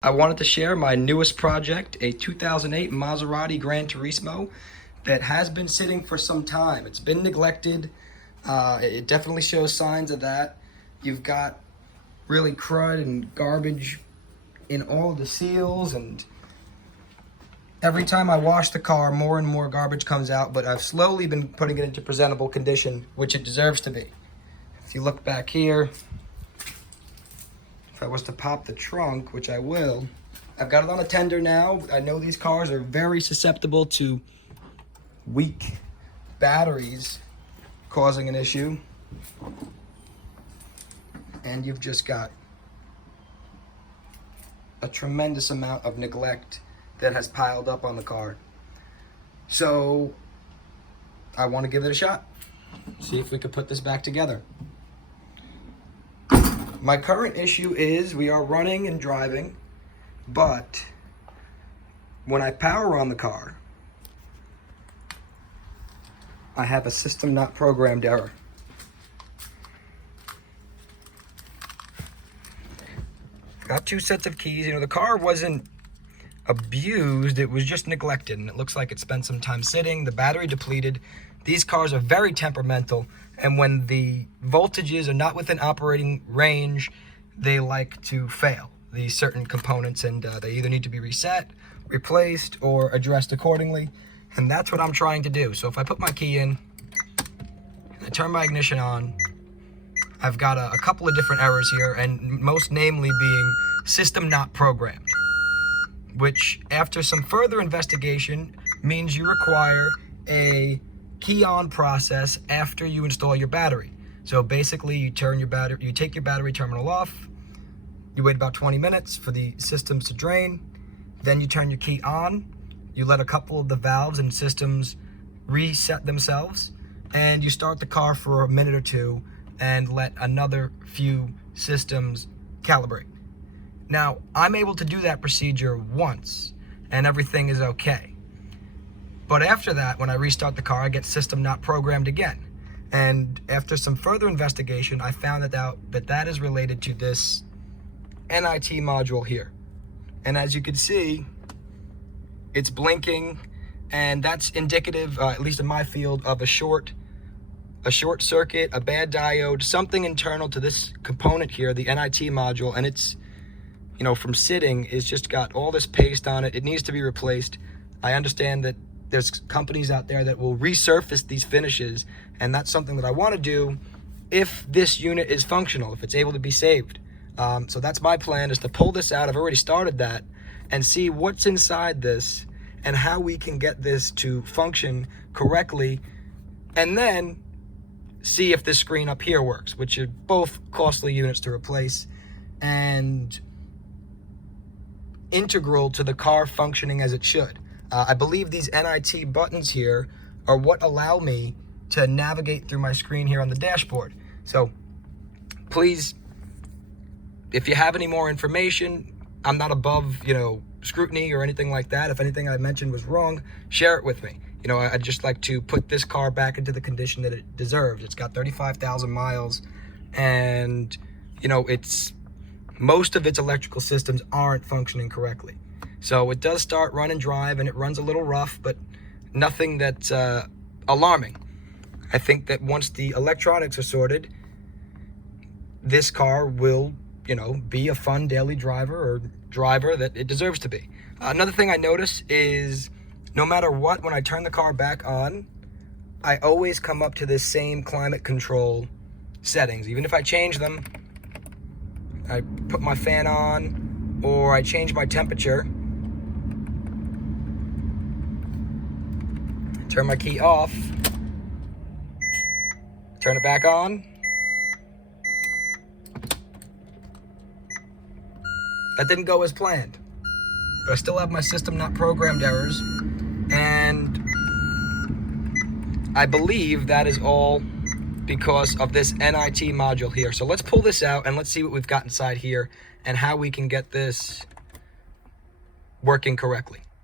I wanted to share my newest project, a 2008 Maserati Gran Turismo that has been sitting for some time. It's been neglected. It definitely shows signs of that. You've got really crud and garbage in all of the seals, and every time I wash the car, more and more garbage comes out, but I've slowly been putting it into presentable condition, which it deserves to be. If you look back here, if I was to pop the trunk, which I will, I've got it on a tender now. I know these cars are very susceptible to weak batteries causing an issue. And you've just got a tremendous amount of neglect that has piled up on the car. So I want to give it a shot. See if we could put this back together. My current issue is we are running and driving, but when I power on the car, I have a system not programmed error. Got two sets of keys. The car wasn't abused, it was just neglected, and it looks like it spent some time sitting. The battery depleted. These cars are very temperamental, and when the voltages are not within operating range, they like to fail, these certain components, and they either need to be reset, replaced, or addressed accordingly. And that's what I'm trying to do. So if I put my key in, I turn my ignition on, I've got a couple of different errors here, and most namely being system not programmed, which after some further investigation means you require a key on process after you install your battery. So basically you take your battery terminal off, you wait about 20 minutes for the systems to drain, then you turn your key on, you let a couple of the valves and systems reset themselves, and you start the car for a minute or two and let another few systems calibrate. Now, I'm able to do that procedure once and everything is okay. But after that, when I restart the car, I get system not programmed again. And after some further investigation, I found that is related to this NIT module here. And as you can see, it's blinking, and that's indicative, at least in my field, of a short circuit, a bad diode, something internal to this component here, the NIT module, and it's, from sitting, it's just got all this paste on it. It needs to be replaced. I understand that there's companies out there that will resurface these finishes, and that's something that I want to do if this unit is functional, if it's able to be saved. So that's my plan, is to pull this out. I've already started that, and see what's inside this and how we can get this to function correctly, and then see if this screen up here works, which are both costly units to replace and integral to the car functioning as it should. I believe these NIT buttons here are what allow me to navigate through my screen here on the dashboard. So please, if you have any more information, I'm not above, scrutiny or anything like that. If anything I mentioned was wrong, share it with me. I'd just like to put this car back into the condition that it deserves. It's got 35,000 miles, and, most of its electrical systems aren't functioning correctly. So it does start run and drive, and it runs a little rough, but nothing that's alarming. I think that once the electronics are sorted, this car will, be a fun daily driver that it deserves to be. Another thing I notice is no matter what, when I turn the car back on, I always come up to this same climate control settings. Even if I change them, I put my fan on or I change my temperature, turn my key off, turn it back on. That didn't go as planned, but I still have my system not programmed errors, and I believe that is all because of this NIT module here. So let's pull this out and let's see what we've got inside here and how we can get this working correctly.